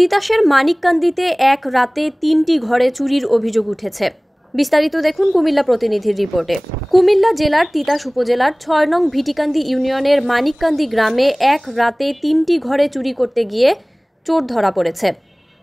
তিতাসের মানিককান্দিতে এক রাতে ৩টি ঘরে চুরির অভিযোগ উঠেছে। বিস্তারিত দেখুন কুমিল্লা প্রতিনিধির রিপোর্টে। কুমিল্লা জেলার তিতাস উপজেলার ৬ নং ভিটিকান্দি ইউনিয়নের মানিককান্দি গ্রামে এক রাতে ৩টি ঘরে চুরি করতে গিয়ে চোর ধরা পড়েছে।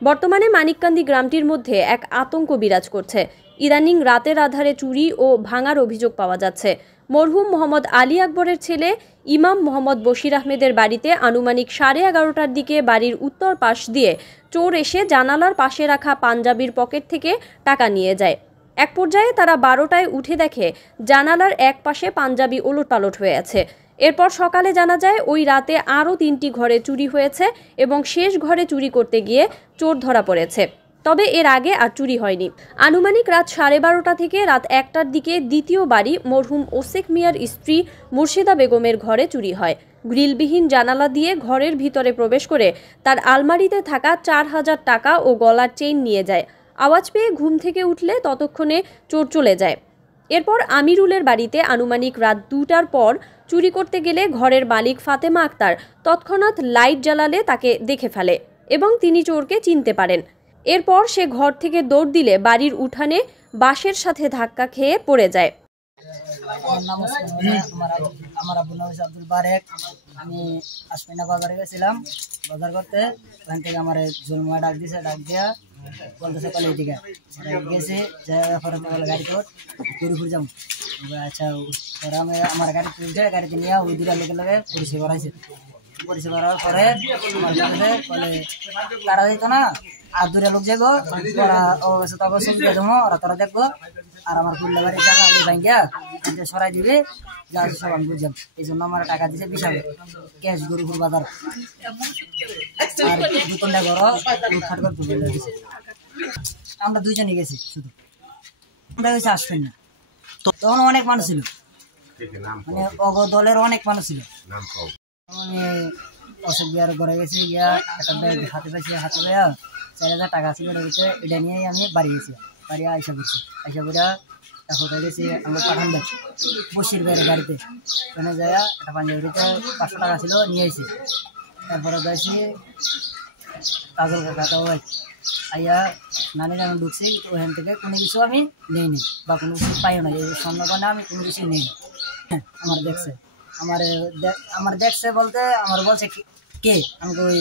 বর্তমানে মানিককান্দি গ্রামটির মধ্যে এক আতঙ্ক বিরাজ করছে। ইদানিং রাতের আধারে চুরি ও ভাঙার অভিযোগ পাওয়া যাচ্ছে। মরহুম মোহাম্মদ আলী আকবরের ছেলে ইমাম মোহাম্মদ বশির আহমেদের বাড়িতে আনুমানিক 11:30টার দিকে বাড়ির উত্তর পাশ দিয়ে চোর এসে জানালার পাশে রাখা পাঞ্জাবির পকেট থেকে টাকা নিয়ে যায়। এক পর্যায়ে তারা 12টায় উঠে দেখে জানালার এক পাশে পাঞ্জাবি ওলটপালট হয়ে আছে। এরপর সকালে জানা যায় ওই রাতে আরও 3টি ঘরে চুরি হয়েছে এবং শেষ ঘরে চুরি করতে গিয়ে চোর ধরা পড়েছে। তবে এর আগে আর চুরি হয়নি। আনুমানিক রাত 12:30 থেকে রাত 1টার দিকে দ্বিতীয় বাড়ি মরহুম ওসেক মিয়ার স্ত্রী মুর্শিদা বেগমের ঘরে চুরি হয়। গ্রিলবিহীন জানালা দিয়ে ঘরের ভিতরে প্রবেশ করে তার আলমারিতে থাকা 4000 টাকা ও গলার চেইন নিয়ে যায়। আওয়াজ পেয়ে ঘুম থেকে উঠলে ততক্ষণে চোর চলে যায়। এরপর আমিরুলের বাড়িতে আনুমানিক রাত 2টার পর চুরি করতে গেলে ঘরের মালিক ফাতেমা আক্তার তৎক্ষণাৎ লাইট জ্বালালে তাকে দেখে ফেলে এবং তিনি চোরকে চিনতে পারেন। এরপর সে ঘর থেকে দৌড় দিলে বাড়ির উঠানে বাঁশের সাথে ধাক্কা খেয়ে পড়ে যায়। আমার আব্বুর নাম হচ্ছে আব্দুল বারেক। আমি আশমিনা বাজারে গেছিলাম বাজার করতে। ওখান থেকে আমার জলমা ডাক দিছে, ডাক দিয়া বলতেছে কলে এদিকে গেছি, যাওয়ার পরে গাড়ি তো গরিপুর যাবো। আচ্ছা ওরা আমি আমার গাড়ি তুলছে, গাড়িতে নিয়ে ওই দুটা লোকের লগে পরিষেবা করাইছে। পরিষেবা করার পরে আমার বলতেছে বলে তারা দিত না আর দুটা লোক যাবো, ওরা অবশ্য তবে সুবিধা দেবো, ওরা তোরা দেখবো আর আমার কুল্লা বাড়ি জানা ভাঙ্গিয়া সরাই দিবে, যা সব আমি বুঝলাম। এই জন্য আমার টাকা দিছে 20,000 ক্যাশ গরিপুর বাজার। আর 2-3টা ঘর লুটফাট করে তুলে দিয়েছে। আমরা দুইজনই গেছি, শুধু আমরা গেছি আসবেন না। তখন অনেক মানুষ ছিল, মানে অগ দলের অনেক মানুষ ছিল। আমি অশোক বিহার ঘরে গেছি, গিয়া একটা ব্যাগ হাতে পাইছি, হাতে পাইয়া 4000 টাকা ছিল, এটা নিয়েই আমি বাড়ি গেছি। বাড়ি আইসা পড়ছি, আইসা পড়া কোথায় গেছি আমরা পাঠান দেখ বসির বাইরে গাড়িতে ওখানে যাইয়া একটা পাঞ্জাবিতে 500 টাকা ছিল নিয়ে আইছি। তারপরে যাইছি কাজল কাকা ভাই আইয়া নানি আমি ঢুকছি, কিন্তু ওখান থেকে কোনো কিছু আমি নেই নি বা কোনো কিছু পাইও না। এই স্বর্ণকন্যা আমি কোনো কিছু নেই। আমার দেখছে, আমার দেখছে বলতে আমার বলছে কে, আমি কই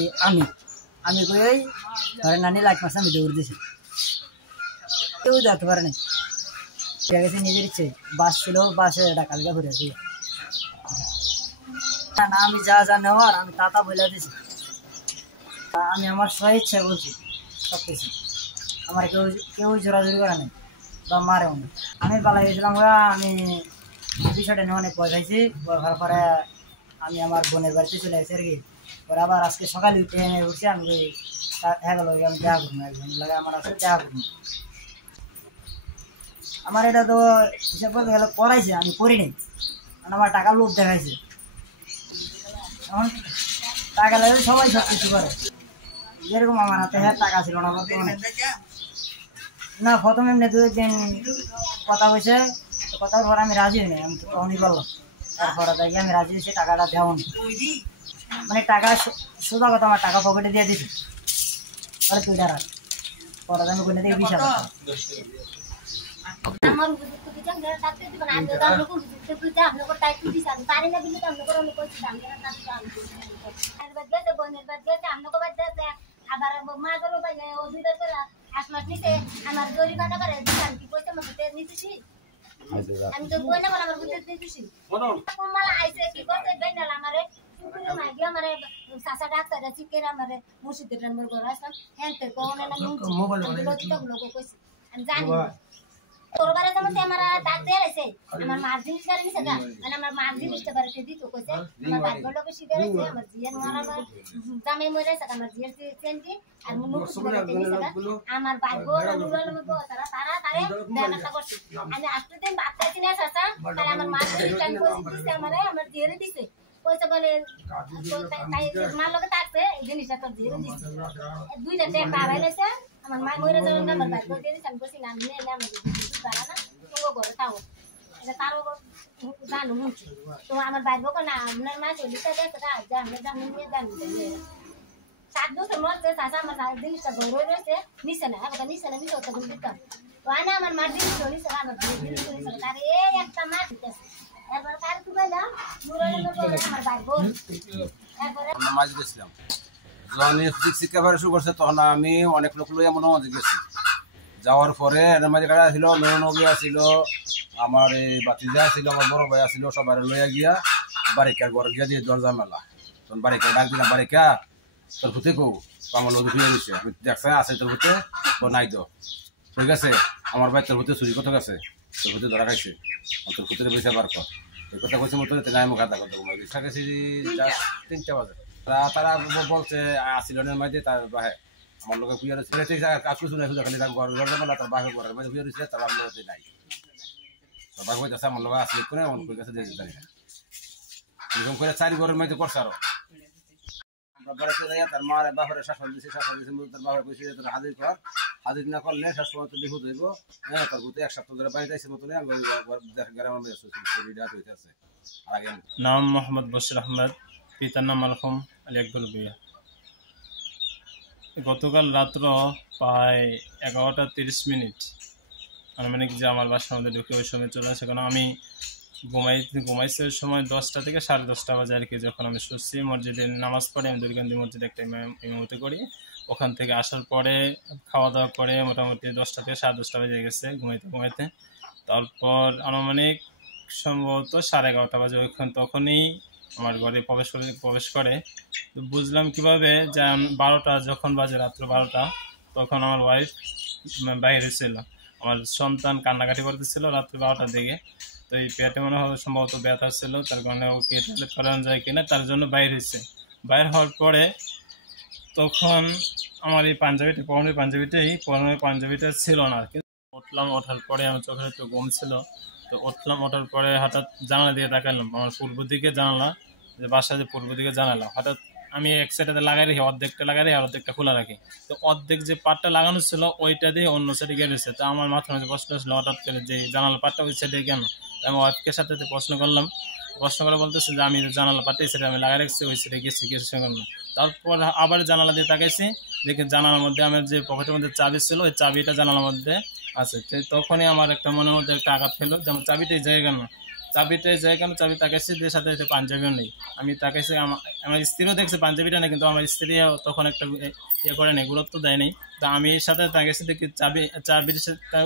আমি কই ওই ধরে নানি লাইট মারছে, আমি দৌড় দিয়েছি, কেউ দেখতে পারে না। ঠিক আছে, নিজের ইচ্ছে বাস ছিল, বাসে ডাকালগা ঘুরে আসি না। আমি যা যা নেওয়ার আমি তা বলে দিয়েছি। আমি আমার স্বইচ্ছা বলছি সব কিছু। আমার কেউ জোরাজুরি করে নাই বা মারেও না। আমি পালাই গেছিলাম, আমি বিষয়টা নিয়ে অনেক ভয় খাইছি। ভয় খাওয়ার পরে আমি আমার বোনের বাড়িতে চলে গেছি আর কি। পরে আবার আজকে সকালে উঠে উঠছি, আমি হ্যাঁ গেল আমি দেখা করবো, একজন লাগে আমার আসলে দেখা করবো। আমার এটা তো হিসাব করতে গেলে করাইছে, আমি করিনি, কারণ আমার টাকা লোভ দেখাইছে। এখন টাকা লাগে সবাই সব কিছু করে, যেরকম আমার হাতে হ্যাঁ টাকা ছিল না বর্তমানে। না প্রথমে এমনি 2-1 দিন কথা হয়েছে, কথার পর আমি রাজি হই নাই, আমি তো তখনই বললাম। তারপরে দেখি আমি রাজি হয়েছি, টাকাটা দেওয়া মানে টাকা সোজা কথা আমার টাকা পকেটে দিয়ে দিছি। পরে তুই দাঁড়া পরে আমি কোনে থেকে 20,000 আমার থাকতে দিব না। আমি তো লোক বুঝতে আমরা টাইপ দিছি, আমি পারি না বিলে আমরা করে কইছি দাম কেন না দিছি। আমি আর বাদে বনের বাদে আমরা কো বাদে আবার মা গলো ভাই ও দুইটা করে 8 মাস নিতে আমার জরিমানা করে দিলাম, কি কইতে মতে নিতেছি। আমি তো কই না বল আমার বুঝতে দিতেছি কোমালা আইছে কি করতে বেনাল আমারে শুকুরে মাগি আমারে সাসা ডাক্তার আছে কে আমারে মুর্শিদের নম্বর করে আসলাম হেনতে কোনে না মোবাইল লোক কইছি আমি জানি তোরবারে যেমন আমার ডাক্তার আছে আমার মার্জিন করে নিছে গা, মানে আমার মার্জিন দিতে পারে দিত কইছে আমার বাইর লোকে শিখে আছে আমার জিয়ার মারা জামে মরে আছে আমার জিয়ার চেনটি আর মুখ করে দিছে গা। আমার বাইর বড় নুরল মতো তারা তারে দেনাটা করছে। আমি আজকে দিন বাদ খাইছি না চাচা, তাহলে আমার মার্জিন টাইম কইছে দিছে আমারে, আমার জিয়ারে দিছে কইছে বলে তাই মার লগে থাকছে এই জিনিসটা তোর জিয়ারে দিছে। দুইটা টাকা বাইরেছে আমার মা মরে যাওয়ার নাম্বার বাইর করে দিয়েছে। আমি কইছি না আমি নেই না পারা না তো ঘরে থাও, এটা তারও জানো শুনছি। তো আমার বাইর বকো না আপনার মা চলিতে গেছে যা আমরা জানি নিয়ে জানি 7 বছর মরছে চাচা আমার জিনিসটা গৌরব রয়েছে নিচে না আবার নিচে না মিশে তো দিতাম ওয়ানা আমার মার জিনিস নিচে আমার জিনিস নিচে তার এই একটা মার দিতেছে এরপর কার তুইলাম নুরানের আমার ভাই বোন এরপরে নামাজ গেছিলাম যখন শিক্ষা করা শুরু করছে তখন আমি অনেক লোক লইয়া মনোমন্দির গেছি যাওয়ার পরে এর মাঝে গাড়ি ছিল নবী আসছিল আমার এই বাতিজা ছিল আমার বড় ভাই আসছিল সবাই লইয়া গিয়া বারিকার ঘর গিয়া দিয়ে দরজা মেলা তখন বারিকা ডাক দিলাম বারিকা তোর ভূতে কো আমার লোক ফিরে দিচ্ছে দেখছে আছে তোর ভূতে তো নাই তো ঠিক আছে আমার ভাই তোর ভূতে চুরি করতে গেছে তোর ভূতে ধরা খাইছে তোর ভূতের পয়সা বার কর এই কথা কইছে মতো গায়ে মুখ হাতা করতে রিক্সা গেছি 3টা বাজে তারা বলছে আসিলনের মাঝে তার বাহে আমার লোকে পুজো কাজ কিছু নাই খালি তার ঘর মেলা তার বাঘের ঘরের মাঝে পুজো রয়েছে তার আমার লোক নাই বাঘ বলছে আমার লোক আসলে করে এমন করে গেছে দেখতে জানি না এরকম করে 4 ঘরের মাঝে করছে আরো আমরা বাড়িতে যাইয়া তার মার বাপের শাসন দিছে তার বাপের কইছে তোর হাজির না করলে শেষ পর্যন্ত বিহুদ হইব হ্যাঁ তার ভূতে 1 সপ্তাহ ধরে বাড়িতে আইসে মতন গ্রামের মধ্যে আছে আগে নাম মোহাম্মদ বশির আহমেদ পিতার নাম মারহুম আলী আকবর ভূঁইয়া গতকাল রাত্র প্রায় 11:30 আনুমানিক যে আমার বাসার মধ্যে ঢুকে ওই সময় চলে আসে কারণ আমি ঘুমাইছি ওই সময় 10টা থেকে 10:30 বাজে আর কি যখন আমি শুচ্ছি মসজিদে নামাজ পড়ে আমি দুর্গান্দি মসজিদে একটা ইমামতি করি ওখান থেকে আসার পরে খাওয়া দাওয়া করে মোটামুটি 10টা থেকে 10:30 বাজে গেছে ঘুমাইতে তারপর আনুমানিক সম্ভবত 11:30 বাজে ওইখান তখনই আমার ঘরে প্রবেশ করে তো বুঝলাম কিভাবে যে 12টা যখন বাজে রাত্র 12টা তখন আমার ওয়াইফ বাইরে ছিল আমার সন্তান কান্নাকাটি করতেছিল রাত্র 12টার দিকে তো এই পেটে মনে হয় সম্ভবত ব্যথা ছিল তার কারণে ওকে টয়লেট করানো যায় কিনা তার জন্য বাইরে হয়েছে বাইরে হওয়ার পরে তখন আমার এই পরনের পাঞ্জাবিটা ছিল না উঠলাম ওঠার পরে আমার চোখের একটু ঘুম ছিল তো উঠলাম ওঠার পরে হঠাৎ জানালা দিকে তাকালাম আমার পূর্ব দিকে জানালা যে বাসা যে পূর্ব দিকে জানালা হঠাৎ আমি এক সাইডে লাগাই রাখি অর্ধেকটা লাগাই রাখি আর অর্ধেকটা খোলা রাখি তো অর্ধেক যে পাটটা লাগানো ছিল ওইটা দিয়ে অন্য সাইডে গেছে তো আমার মাথার মধ্যে প্রশ্ন আসলো হঠাৎ করে যে জানালা পাটটা ওই সাইডে কেন আমি ওয়াইফকে সাথে প্রশ্ন করে বলতেছে যে আমি জানালা পাটটা এই সাইডে আমি লাগাই রাখছি ওই সাইডে গেছি না তারপর আবার জানালা দিয়ে তাকাইছি দেখি জানালার মধ্যে আমার যে পকেটের মধ্যে চাবি ছিল ওই চাবিটা জানালার মধ্যে আছে তখনই আমার একটা মনের মধ্যে একটা আঘাত ফেলো যেমন চাবিটাই জায়গা না চাবি তাকাইছি যে সাথে পাঞ্জাবিও নেই আমি তাকাইছি আমার স্ত্রীও দেখছে পাঞ্জাবিটা নেই কিন্তু আমার স্ত্রী তখন একটা করে নেই গুরুত্ব দেয় নেই তো আমি এর সাথে তাকাইছি দেখি চাবির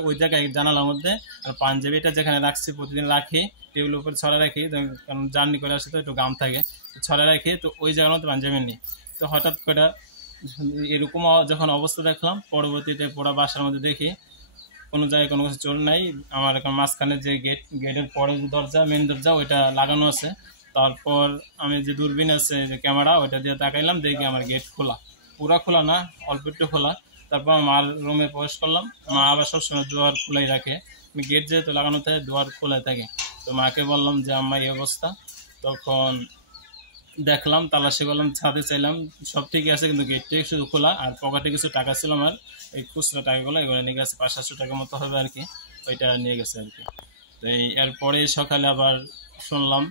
ওই জায়গায় জানালার মধ্যে আর পাঞ্জাবিটা যেখানে রাখছি প্রতিদিন রাখি টেবিলের উপর ছড়া রাখি কারণ জার্নি করে আসে তো একটু গাম থাকে ছড়া রাখি তো ওই জায়গার মধ্যে পাঞ্জাবি নেই তো হঠাৎ করে এরকম যখন অবস্থা দেখলাম পরবর্তীতে পুরো বাসার মধ্যে দেখি কোনো জায়গায় কোনো কিছু চোর নাই আমার এখন মাঝখানে যে গেটের পরে যে মেন দরজা ওইটা লাগানো আছে তারপর আমি যে দূরবীন আছে যে ক্যামেরা ওইটা দিয়ে তাকাইলাম দেখি আমার গেট খোলা পুরা খোলা না অল্প একটু খোলা তারপর মার রুমে প্রবেশ করলাম মা আবার সবসময় দুয়ার খোলাই রাখে গেট যেহেতু লাগানো থাকে দুয়ার খোলাই থাকে তো মাকে বললাম যে আমার এই অবস্থা তখন দেখলাম তালাশি করলাম ছাদে চাইলাম সব ঠিকই আছে কিন্তু গেটটাই শুধু খোলা আর পকেটে কিছু টাকা ছিল আমার এই খুচরা টাকাগুলো এগুলো নিয়ে গেছে 500-700 টাকার মতো হবে আর কি ওইটা নিয়ে গেছে আর কি তো এরপরে সকালে আবার শুনলাম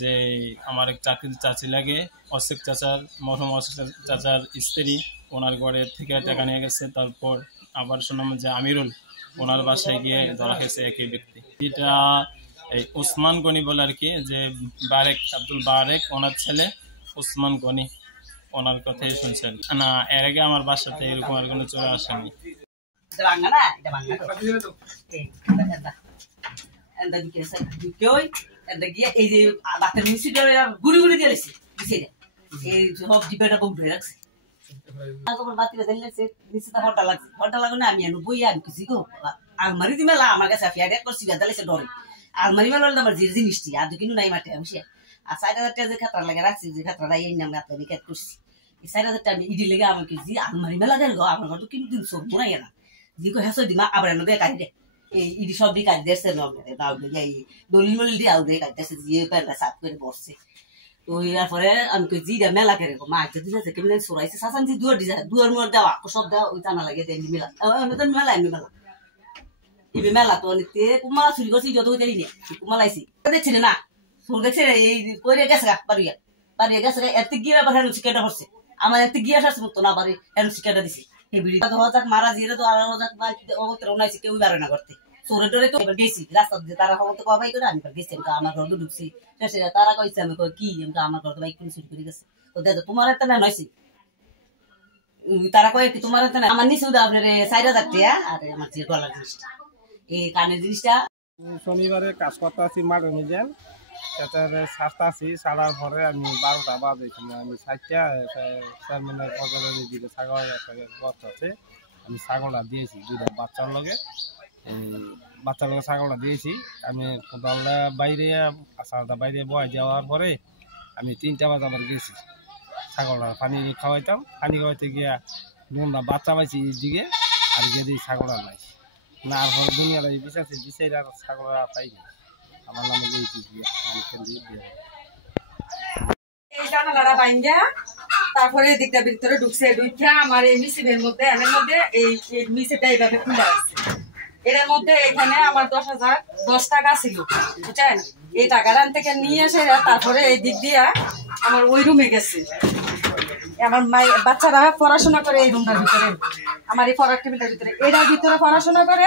যে আমার এক চাচি লাগে অশেক চাচার মরহুম অশেক চাচার স্ত্রী ওনার ঘরের থেকে টাকা নিয়ে গেছে তারপর আবার শুনলাম যে আমিরুল ওনার বাসায় গিয়ে ধরা খেয়েছে একই ব্যক্তি এটা এই ওসমান গনি বলে আর কি যে আব্দুল বারেক ওনার ছেলে ওসমান গনি ওনার কথাই শুনছেন না এর আগে আমার বাসাতে এরকম আর কোনো চোর আসেনি আলমারি মেলা আমার কাছে ডরে আলমারি মেলা আমার যে জিনিসটি আর কিন্তু নাই মাঠে আমি আর 4,000 টাকা যে খাতা লাগে রাখছি যে খাতাটা এই নাম রাতে নিকাত করছি এই 4,000 টাকা আমি ইডি লেগে আমাকে যে আলমারি মেলা দেন গো আমার ঘর তো কিন্তু সব মনে না যে হেসো দিমা আবার এনে দিয়ে কাটি দে এই ইডি সব দিয়ে কাটি দেশে এই দলিল মলিল দিয়ে আউদে কাটি দেশে যে পেলা সাত করে বসছে তো এরপরে আমি কই জিরা মেলা করে গো মা যদি যাচ্ছে কেমন সরাইছে সাসান যে দুয়ার মোড় দেওয়া সব দেওয়া ওই জানা লাগে দেন মেলা আমি তো মেলা ইবে মেলা তো নিতে কুমা চুরি করছি যত হইতে দিনে কুমা লাইছি দেখছি না শুন দেখছে এই কইরে গেছে বাড়িয়া গেছে এত গিরা বাড়ানো কেটে পড়ছে আমার এতে গিয়ে আসার মতো না পারে এরম শিক্ষাটা দিছি এই বিড়ি তো হজাক মারা জিরে তো আর হজাক বা অগতরে উনাইছে কেউ বারে না করতে চোরে ডরে তো এবার গেছি রাস্তা দিয়ে তারা হয়তো কবাই করে আমি গেছি আমার ঘর ঢুকছি শেষে তারা কইছে আমি কি আমার ঘর বাইক কোন চুরি করে গেছে তো দেখো তোমার এত না নইছি তারা কয়ে কি তোমার এত না আমার নিচে আপনার 4000 টাকা আর আমার যে গলার জিনিসটা এই কানের জিনিসটা শনিবারে কাজ করতে আসি মাঠে নিয়েছেন তাতে সারতে আসি সারার পরে আমি 12টা বাজে আমি 60টা চেয়ারম্যানের বাজারের দিকে ছাগল একটা গর্ত আছে আমি ছাগলটা দিয়েছি দুইটা বাচ্চার লগে বাচ্চার লগে ছাগলটা দিয়েছি আমি কোদালটা বাইরে আসারটা বাইরে বয় যাওয়ার পরে আমি 3টা বাজে আবার গেছি ছাগলটা পানি খাওয়াইতাম পানি খাওয়াইতে গিয়া দুটা বাচ্চা পাইছি দিকে আর গিয়ে দিই ছাগলটা নাই না আর পরে দুনিয়াটা বিচারছি বিচাইরা ছাগলটা পাইনি আমার নামে এই জানালাটা বাইঙ্গা তারপরে এদিকটা ভিতরে ঢুকছে ঢুকিয়া আমার এই মিছিলের মধ্যে এর মধ্যে এই মিছিলটা এইভাবে খুলে আসছে এর মধ্যে এখানে আমার 10 টাকা ছিল বুঝছেন এই টাকাটা থেকে নিয়ে এসে তারপরে এই দিক দিয়া আমার ওই রুমে গেছে আমার বাচ্চারা পড়াশোনা করে এই রুমটার ভিতরে আমার এই পড়ার টেবিলটার ভিতরে এটার ভিতরে পড়াশোনা করে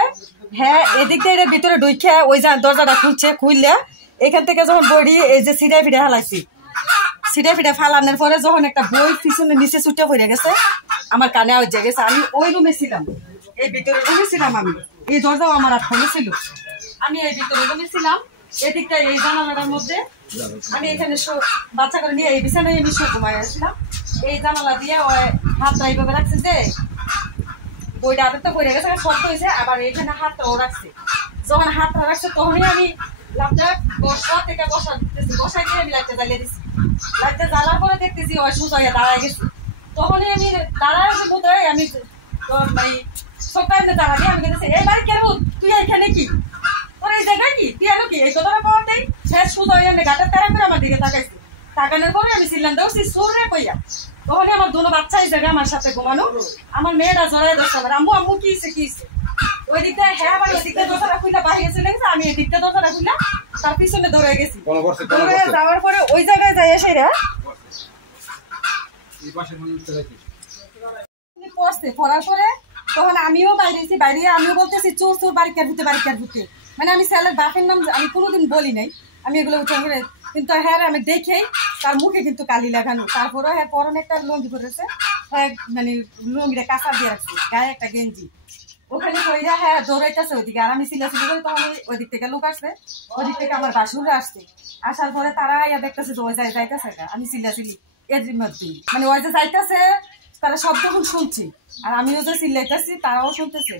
হ্যাঁ এদিক দিয়ে এটার ভিতরে ঢুকে ওই দরজাটা খুললে এখান থেকে যখন বডি এই যে সিডা ফিডা হালাইছি সিডা ফিডা ফালানোর পরে যখন একটা বই পিছনে নিচে ছুটে পড়ে গেছে আমার কানে আওয়াজ গেছে আমি ওই রুমে ছিলাম এই ভিতরে রুমে ছিলাম আমি এই দরজাও আমার আটকানো ছিল আমি এই ভিতরে রুমে ছিলাম এদিকটা এই জানালাটার মধ্যে আমি এখানে বাচ্চা করে নিয়ে এই বিছানায় আমি ঘুমাই আসছিলাম এই জানালা দিয়ে ওই হাতটা এইভাবে রাখছে যে বইটা হাতের তো পড়ে গেছে শব্দ হয়েছে আবার এখানে হাতটাও রাখছে যখন হাতটা রাখছে তখনই আমি লাইটটা বসা গিয়ে আমি লাইটটা জ্বালিয়ে দিচ্ছি লাইটটা জ্বালার পরে দেখতেছি ওই সোজা দাঁড়ায় গেছি তখনই আমি দাঁড়ায় বোধ হয় আমি মানে সকালে দাঁড়ালে আমি বলতেছি এই বাড়ি কেন তুই এখানে কি তোর এই জায়গায় কি তুই এলো কি এই কথাটা পাওয়ার দেয় শেষ সোজা হয়ে আমি গাটার তারা করে আমার দিকে তাকাইছি তাকানোর পরে আমি ছিলাম দেখছি সোরে কইয়া তখনই আমার দুটো বাচ্চা এই জায়গায় আমার সাথে ঘুমানো আমার মেয়েরা জড়াই ধরছে আমার আম্মু আম্মু কি হইছে ওই দিকটা হ্যাঁ আবার ওই দিকটা দরজাটা খুলে বাইরে চলে গেছে আমি এই দিকটা দরজাটা খুলে তার পিছনে দৌড়ে গেছি দৌড়ে যাওয়ার পরে ওই জায়গায় যাই এসে পড়ছে পড়ার পরে তখন আমিও বাইরেছি বাইরে আমিও বলতেছি চোর চোর বাড়িকার ভূতে মানে আমি ছেলের বাপের নাম আমি কোনোদিন বলি নাই আমি এগুলো উচ্চারণ করে কিন্তু হ্যাঁ আমি দেখেই তার মুখে কিন্তু কালি লাগানো তারপরে হ্যাঁ পরনে একটা লুঙ্গি পরেছে হ্যাঁ মানে লুঙ্গিটা কাঁচা দিয়ে রাখছে গায়ে একটা গেঞ্জি ওখানে কইরা হ্যাঁ দৌড়াইতেছে ওইদিকে আর আমি সিলাসিলি করে তখন ওই দিক থেকে লোক আসছে ওই দিক থেকে আমার বাসুরা আসছে আসার পরে তারা ইয়া দেখতেছে যে ওই যাইতেছে আমি সিলাসিলি এর মধ্যে মানে ওই যে যাইতেছে তারা সব তখন শুনছি আর আমিও যে চিল্লাইতেছি তারাও শুনতেছে